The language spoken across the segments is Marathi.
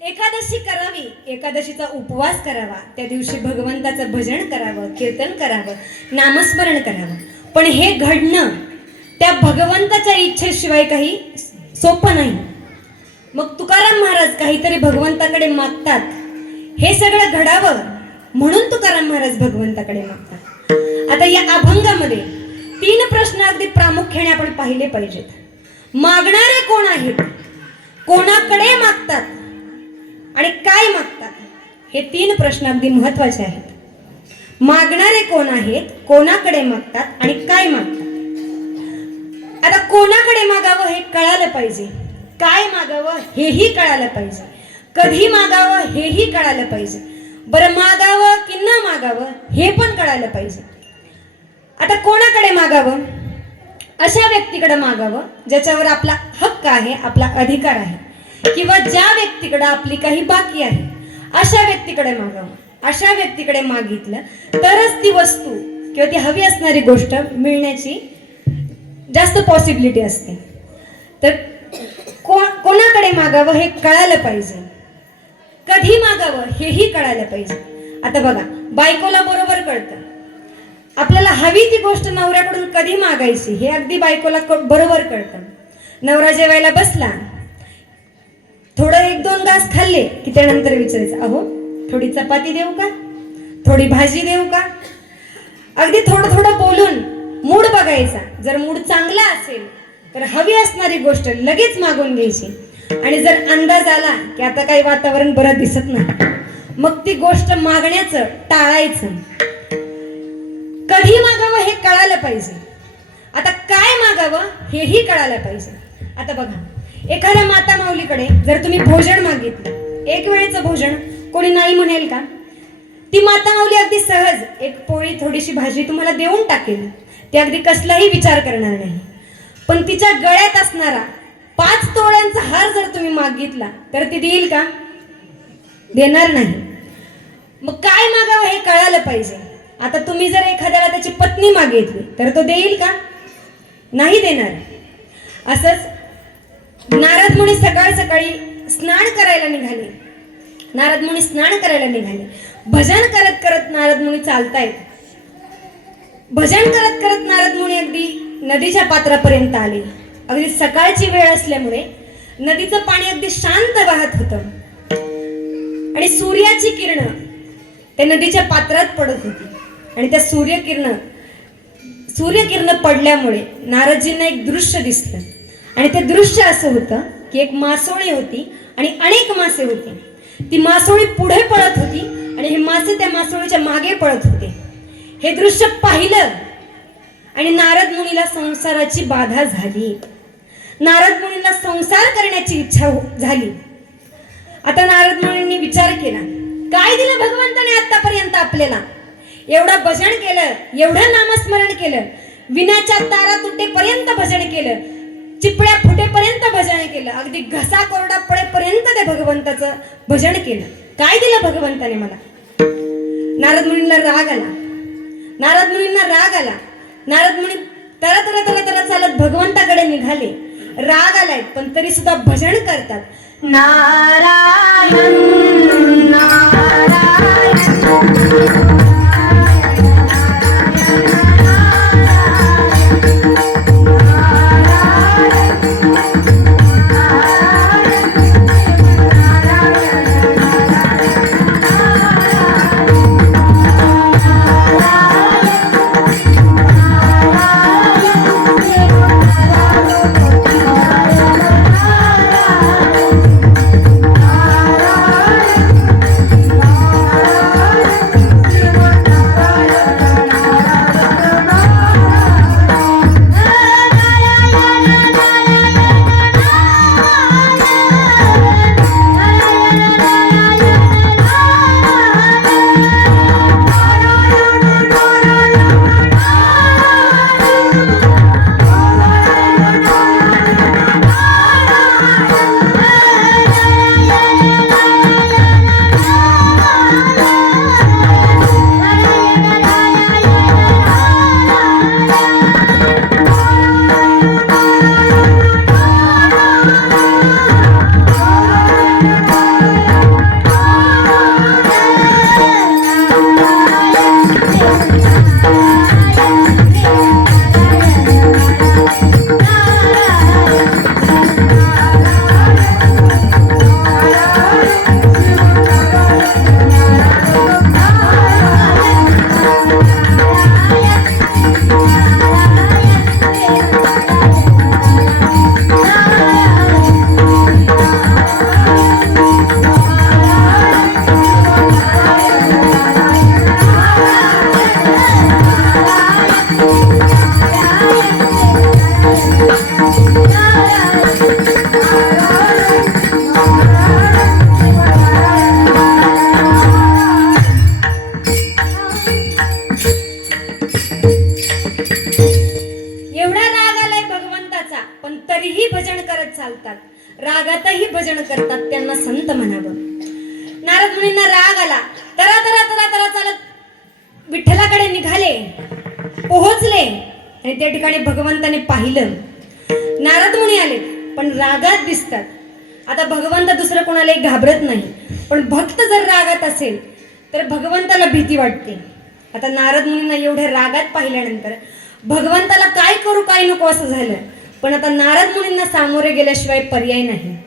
एकादशी करावी एकादशीचा उपवास करावा त्या दिवशी भगवंताचं भजन करावं कीर्तन करावं नामस्मरण करावं. पण हे घडणं त्या भगवंताच्या इच्छेशिवाय काही सोपं नाही. मग तुकाराम महाराज काहीतरी भगवंताकडे मागतात. हे सगळं घडावं म्हणून तुकाराम महाराज भगवंताकडे मागतात. आता या अभंगामध्ये तीन प्रश्न अगदी प्रामुख्याने आपण पाहिले पाहिजेत. मागणारे कोण आहेत? कोणाकडे मागतात? आणि काय मागतात? हे तीन प्रश्न अगदी महत्त्वाचे आहेत. मागणारे कोण आहेत? कोणाकडे मागतात? आणि काय मागतात? आता कोणाकडे मागावं हे कळालं पाहिजे. काय मागावं हेही कळालं पाहिजे. कधी मागावं हेही कळालं पाहिजे. बरं मागावं की न मागावं हे पण कळालं पाहिजे. आता कोणाकडे मागावं? अशा व्यक्तीकडे मागावं ज्याच्यावर आपला हक्क आहे आपला अधिकार आहे किंवा ज्या व्यक्तीकडे आपली काही बाकी आहे अशा व्यक्तीकडे मागावं. अशा व्यक्तीकडे मागितलं तरच ती वस्तू किंवा ती हवी असणारी गोष्ट मिळण्याची जास्त पॉसिबिलिटी असते. तर को कोणाकडे मागावं हे कळालं पाहिजे. कधी मागावं हेही कळायला पाहिजे. आता बघा बायकोला बरोबर कळतं. आपल्याला हवी ती गोष्ट नवऱ्याकडून कधी मागायची? हे अगदी बायकोला बरोबर कळतं. नवरा जेवायला बसला. थोडं एक दोन घास खाल्ले की त्यानंतर विचारायचं अहो थोडी चपाती देऊ का? थोडी भाजी देऊ का? अगदी थोडं थोडं बोलून मूड बघायचा. जर मूड चांगला असेल तर हवी असणारी गोष्ट लगेच मागून घ्यायची. आणि जर अंदाज आला की आता काही वातावरण बरं दिसत नाही मग ती गोष्ट मागण्याचं टाळायचं. कधी मागावं हे कळालं पाहिजे. आता काय मागावं हेही कळायला पाहिजे. आता बघा एखाद्या माता माऊलीकडे जर तुम्ही भोजन मागितलं एक वेळेचं भोजन कोणी नाही म्हणेल का? ती माता माऊली अगदी सहज एक पोळी थोडीशी भाजी तुम्हाला देऊन टाकेल. ती अगदी कसलाही विचार करणार नाही. पण तिच्या गळ्यात असणारा पाच तोळ्यांचा हार जर तुम्ही मागितला तर ती देईल का? देणार नाही. मग काय मागावं हे कळालं पाहिजे? आता तुम्ही जर एखाद्याला त्याची पत्नी मागितली तर तो देईल का? नाही देणार. असंच नारद मुनी सकाळ सकाळी स्नान करायला निघाले. नारद मुनी स्नान करायला निघाले. भजन करत करत नारद मुनी चालतायत. भजन करत करत नारद मुनी अगदी नदीच्या पात्रापर्यंत आले. अगदी सकाळची वेळ असल्यामुळे नदीचं पाणी अगदी शांत वाहत होतं. आणि सूर्याची किरण त्या नदीच्या पात्रात पडत होती. आणि त्या सूर्यकिरण सूर्यकिरण पडल्यामुळे नारदजींना एक दृश्य दिसलं. आणि ते दृश्य असं होतं की एक मासोळी होती आणि अनेक मासे होते. ती मासोळी पुढे पळत होती आणि हे मासे त्या मासोळीच्या मागे पळत होते. हे दृश्य पाहिलं आणि नारद मुनीला संसाराची बाधा झाली. नारद मुनीला संसार करण्याची इच्छा हो-, झाली. आता नारद मुनींनी विचार केला काय दिलं भगवंताने आतापर्यंत आपल्याला? एवढं भजन केलं एवढं नामस्मरण केलं विनाच्या तारा तुटेपर्यंत भजन केलं चिपळ्या फुटेपर्यंत भजन केलं अगदी घसा कोरडा पडेपर्यंत त्या भगवंताचं भजन केलं. काय दिलं भगवंताने मला? नारद मुनींना राग आला. नारद मुनींना राग आला. नारद मुनी तरा तरा तरा तरा चालत भगवंताकडे निघाले. राग आलाय पण तरी सुद्धा भजन करतात. नारायण रागातही भजन करतात त्यांना संत म्हणावं. नारद मुनींना राग आला. तरा तरा तरा तरा चालत विठ्ठलाकडे निघाले. पोहोचले. आणि त्या ठिकाणी भगवंताने पाहिलं. नारद मुनी आले पण रागात दिसतात. आता भगवंत दुसरं कोणालाही घाबरत नाही. पण भक्त जर रागात असेल तर भगवंताला भीती वाटते. आता नारद मुनींना एवढ्या रागात पाहिल्यानंतर भगवंताला काय करू काय नको असं झालं. पण आता नारद मुनींना सामोरे गेल्याशिवाय पर्याय नाही.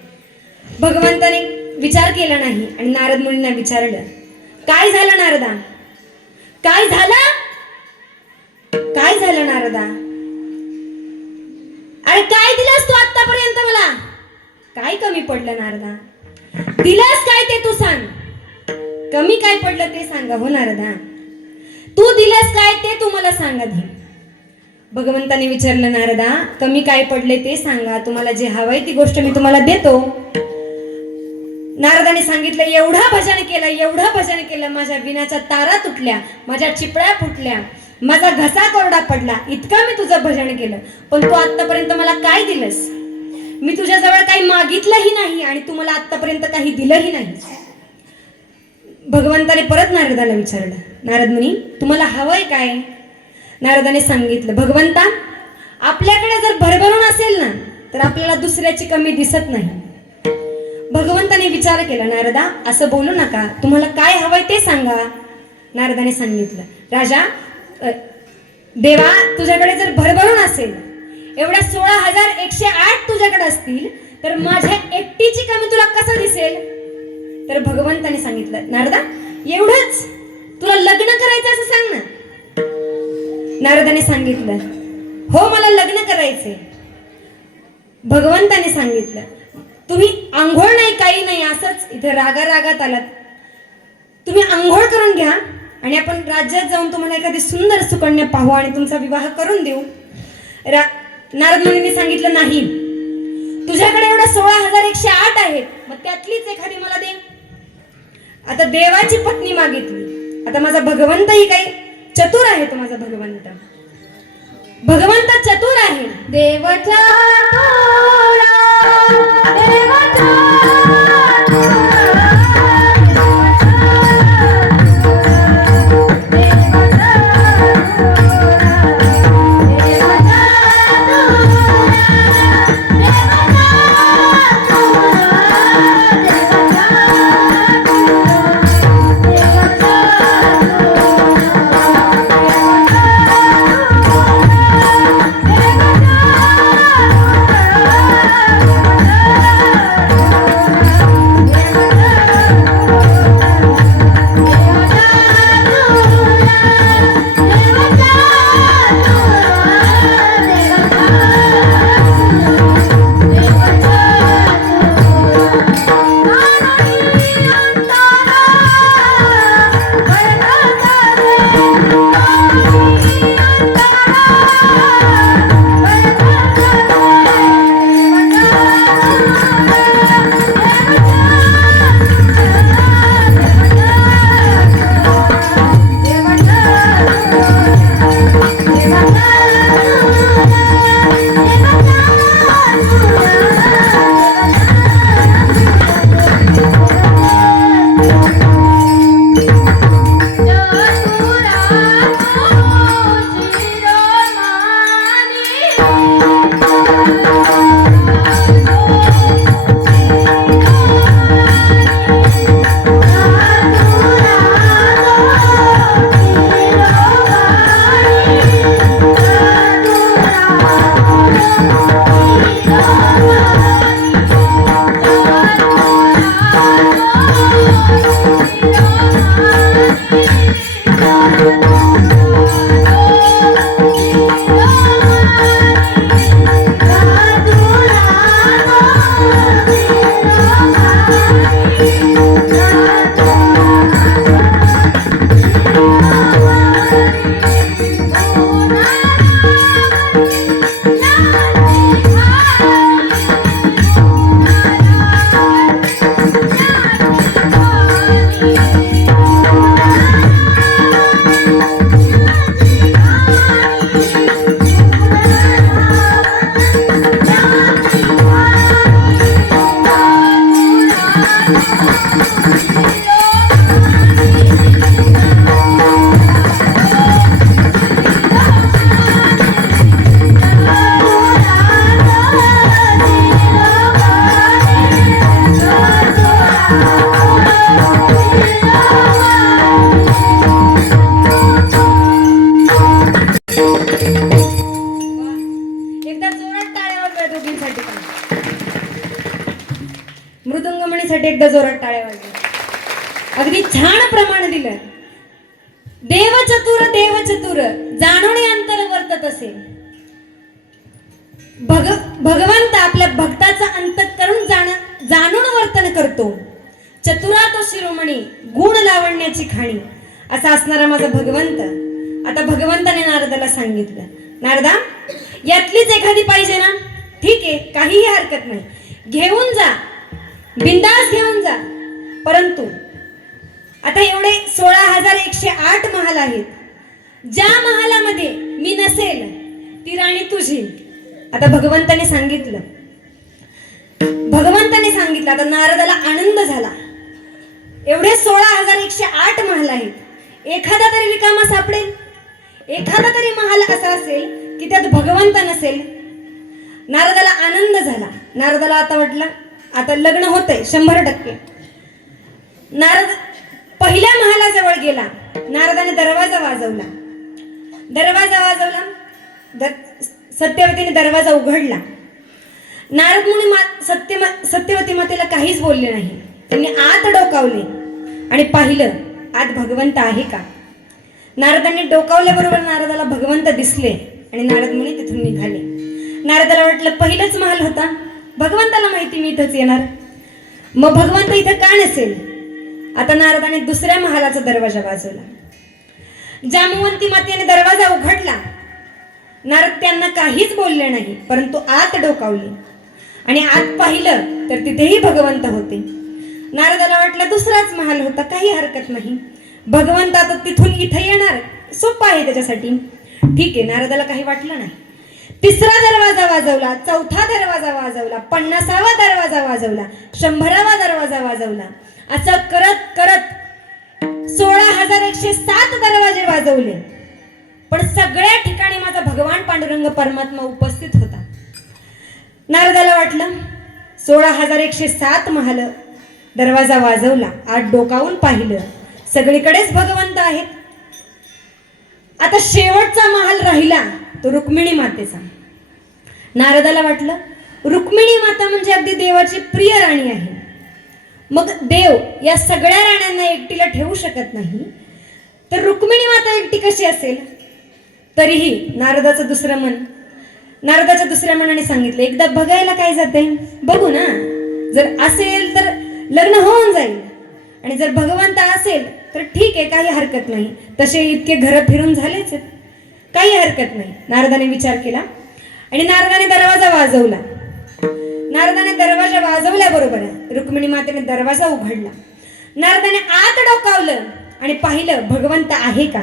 भगवंताने विचार केला नाही आणि नारद मुनींना विचारलं काय झालं नारदा? काय झालं? काय झालं नारदा? अरे काय दिलास तू आतापर्यंत मला? काय कमी पडलं नारदा? दिलास काय ते तू सांग. कमी काय पडलं ते सांगा हो नारदा? तू दिलास काय ते तू मला सांगा दे भगवंताने विचारलं नारदा कमी काय पडले ते सांगा. तुम्हाला जे हवंय ती गोष्ट मी तुम्हाला देतो. नारदाने सांगितलं एवढं भजन केलं एवढं भजन केलं माझ्या विनाच्या तारा तुटल्या माझ्या चिपळ्या फुटल्या माझा घसा कोरडा पडला इतका मी तुझं भजन केलं. पण तू आतापर्यंत मला काय दिलंस? मी तुझ्याजवळ काही मागितलंही नाही आणि तू मला आतापर्यंत काही दिलंही नाही. भगवंताने परत नारदाला विचारलं नारद मुनी तुम्हाला हवंय काय? नारदाने सांगितलं भगवंता आपल्याकडे जर भरभरून असेल ना तर आपल्याला दुसऱ्याची कमी दिसत नाही. भगवंताने विचार केला नारदा असं बोलू नका. तुम्हाला काय हवंय ते सांगा. नारदाने सांगितलं राजा देवा तुझ्याकडे जर भरभरून असेल एवढ्या सोळा हजार एकशे आठ तुझ्याकडे असतील तर माझ्या एकटीची कमी तुला कसं दिसेल? तर भगवंताने सांगितलं नारदा एवढंच. तुला लग्न करायचं असं सांग ना. नारदाने सांगितलं हो मला लग्न करायचंय. भगवंताने सांगितलं तुम्ही आंघोळ नाही काही नाही असंच इथे रागा रागात आलात. तुम्ही आंघोळ करून घ्या आणि आपण राज्यात जाऊन तुम्हाला एखादी सुंदर सुकन्या पाहू आणि तुमचा विवाह करून देऊ. रा नारद मुनींनी सांगितलं नाही. तुझ्याकडे एवढं सोळा हजार एकशे आठ आहेत मग त्यातलीच एखादी मला दे. आता देवाची पत्नी मागितली. आता माझा भगवंतही काही चतुर आहे तो माझा भगवंत. भगवंत चतुर आहे. देवच्या तोरा, मृदुंगमणीसाठी एकदा जोरात टाळ्या वाजल्या अगदी छान प्रमाण दिलं. देव चतुर देव चतुर जाणून अंतर वर्तत असेल भग भगवंत आपल्या भक्ताचा करून जाण जाणून वर्तन करतो. चतुरा तो शिरोमणी गुण लावण्याची खाणी. असा असणारा माझा भगवंत. आता भगवंताने नारदाला सांगितलं. नारदा यातलीच एखादी पाहिजे ना? ठीक आहे काहीही हरकत नाही. घेऊन जा. बिंदास घेऊन जा. परंतु आता एवढे सोळा हजार एकशे आठ महाल आहेत. ज्या महालामध्ये मी नसेल ती राणी तुझी. आता भगवंताने सांगितलं. भगवंताने सांगितलं आता नारदाला आनंद झाला. एवढे सोळा हजार एकशे आठ महाल आहेत. एखादा तरी रिकामा सापडेल. एखादा तरी महाल असा असेल की त्यात भगवंत नसेल. नारदाला आनंद झाला. नारदाला आता वाटला आता लग्न होतंय शंभर टक्के. नारद पहिल्या महालाजवळ गेला. नारदाने दरवाजा वाजवला. दरवाजा वाजवला दर सत्यवतीने दरवाजा उघडला. नारद मुनी मा सत्य सत्यवती मातेला काहीच बोलले नाही. त्यांनी आत डोकावले. आणि पाहिलं आत भगवंत आहे का? नारदांनी डोकावल्याबरोबर नारदाला भगवंत दिसले आणि नारद मुनी तिथून निघाले. नारदाला वाटलं पहिलंच महाल होता. भगवंताला माहिती मी इथंच येणार. मग भगवंत इथं का नसेल? आता नारदाने दुसऱ्या महालाचा दरवाजा वाजवला. जामवंती मातेने दरवाजा उघडला. नारद त्यांना काहीच बोलले नाही परंतु आत डोकावले. आणि आत पाहिलं तर तिथेही भगवंत होते. नारदाला वाटलं दुसराच महाल होता काही हरकत नाही. भगवंत आता तिथून इथं येणार. सोपं आहे त्याच्यासाठी. ठीक आहे नारदाला काही वाटलं नाही. तिसरा दरवाजा वाजवला चौथा दरवाजा वाजवला पन्नासावा दरवाजा वाजवला शंभरावा दरवाजा वाजवला. असं करत करत सोळा हजार एकशे सात दरवाजे वाजवले. पण सगळ्या ठिकाणी माझा भगवान पांडुरंग परमात्मा उपस्थित होता. नारदाला वाटलं सोळा हजार एकशे सात महाल दरवाजा वाजवला आत डोकावून पाहिलं. सगळीकडेच भगवंत आहेत. आता शेवटचा महाल राहिला. तो रुक्मिणी मातेचा. नारदाला वाटलं रुक्मिणी माता म्हणजे अगदी देवाची प्रिय राणी आहे. मग देव या सगळ्या राण्यांना एकटीला ठेवू शकत नाही तर रुक्मिणी माता एकटी कशी असेल? तरीही नारदाचं दुसरं मन नारदाच्या दुसऱ्या मनाने सांगितलं एकदा बघायला काय जाते? बघू ना. जर असेल तर लग्न होऊन जाईल. आणि जर भगवंत असेल तर ठीक आहे काही हरकत नाही. तसे इतके घर फिरून झालेच आहेत. काही हरकत नाही. नारदाने विचार केला आणि नारदाने दरवाजा वाजवला. नारदाने दरवाजा वाजवल्याबरोबर रुक्मिणी मातेने दरवाजा उघडला. नारदाने आत डोकावलं आणि पाहिलं भगवंत आहे का?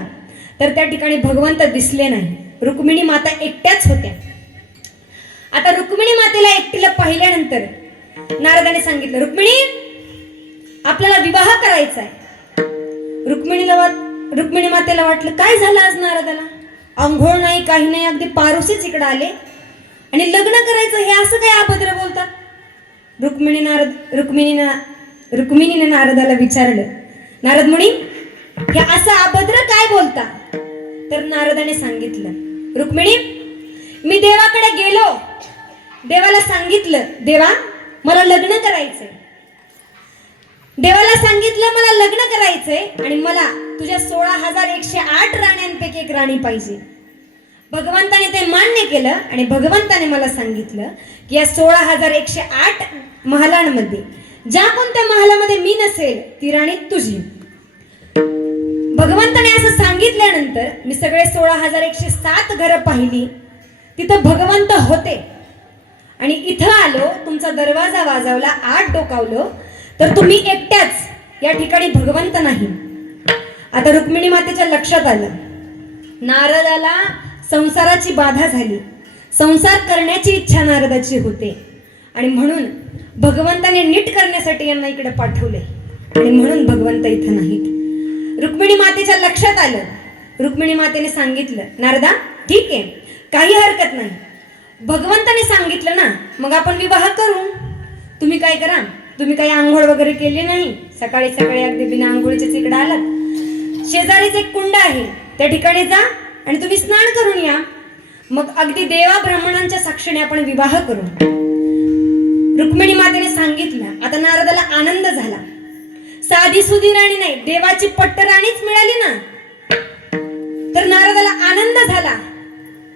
तर त्या ठिकाणी भगवंत दिसले नाही. रुक्मिणी माता एकट्याच होत्या. आता रुक्मिणी मातेला एकटीला पाहिल्यानंतर नारदाने सांगितलं रुक्मिणी आपल्याला विवाह करायचा आहे रुक्मिणीला वाट रुक्मिणी मातेला वाटलं काय झालं आज नारदाला? आंघोळ नाही काही नाही अगदी पारुशीच इकडे आले. आणि लग्न करायचं हे असं काय अभद्र बोलतात? रुक्मिणी नारद रुक्मिणीना रुक्मिणीने नारदाला विचारलं. नारद मुनी हे असं अभद्र काय बोलता? तर नारदाने सांगितलं रुक्मिणी मी देवाकडे गेलो. देवाला सांगितलं देवा मला लग्न करायचंय. देवाला सांगितलं मला लग्न करायचंय आणि मला तुझ्या सोळा हजार एकशे आठ राण्यांपैकी एक राणी पाहिजे. भगवंताने ते मान्य केलं आणि भगवंताने मला सांगितलं की या सोळा हजार एकशे आठ महालांमध्ये ज्या कोणत्या महालामध्ये मी नसेल ती राणी तुझी. भगवंताने असं सांगितल्यानंतर मी सगळे सोळा हजार एकशे सात घरं पाहिली. तिथं भगवंत होते. आणि इथं आलो तुमचा दरवाजा वाजवला आत डोकावलं तर तुम्ही एकट्याच या ठिकाणी भगवंत नाही. आता रुक्मिणी मातेच्या लक्षात आलं. नारदाला संसाराची बाधा झाली. संसार करण्याची इच्छा नारदाची होते. आणि म्हणून भगवंताने नीट करण्यासाठी यांना इकडे पाठवले. आणि म्हणून भगवंत इथं नाहीत. रुक्मिणी मातेच्या लक्षात आलं. रुक्मिणी मातेने सांगितलं नारदा ठीक आहे. काही हरकत नाही. भगवंताने सांगितलं ना मग आपण विवाह करू. तुम्ही काय करा? तुम्ही काही आंघोळ वगैरे केली नाही? सकाळी सकाळी अगदी बिना आंघोळीच्याच इकडे आलात? शेजारीच एक कुंड आहे. त्या ठिकाणी जा आणि तुम्ही स्नान करून या. मग अगदी देवा ब्राह्मणांच्या साक्षीने आपण विवाह करू. रुक्मिणी मातेने सांगितलं आता नारदाला आनंद झाला. साधी सुधी राणी नाही देवाची पट्ट राणीच मिळाली ना. तर नारदाला आनंद झाला.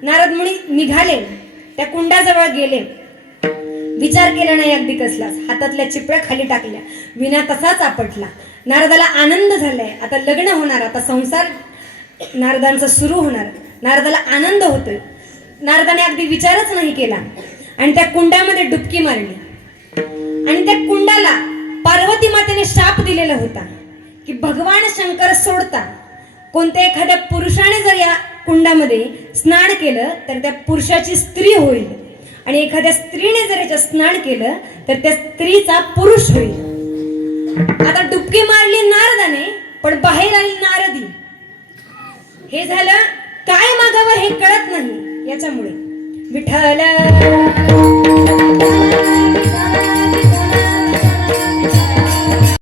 नारद मुनी निघाले. त्या कुंडाजवळ गेले. विचार केला नाही अगदी कसलाच. हातातल्या चिपळ्या खाली टाकल्या. विना तसाच आपटला. नारदाला आनंद झालाय. आता लग्न होणार. आता संसार नारदांचा सुरू होणार. नारदाला आनंद होतोय. नारदाने अगदी विचारच नाही केला. आणि त्या कुंडामध्ये डुबकी मारली. आणि त्या कुंडाला पार्वती मातेने शाप दिलेला होता. की भगवान शंकर सोडता. कोणत्या एखाद्या पुरुषाने जर या कुंडामध्ये स्नान केलं तर त्या पुरुषाची स्त्री होईल. आणि एखाद्या स्त्रीने जर याच्यात स्नान केलं तर त्या स्त्रीचा पुरुष होईल. आता डुबकी मारली नारदाने पण बाहेर आली नारदी. हे झालं काय मागावं हे कळत नाही याच्यामुळे. विठ्ठल!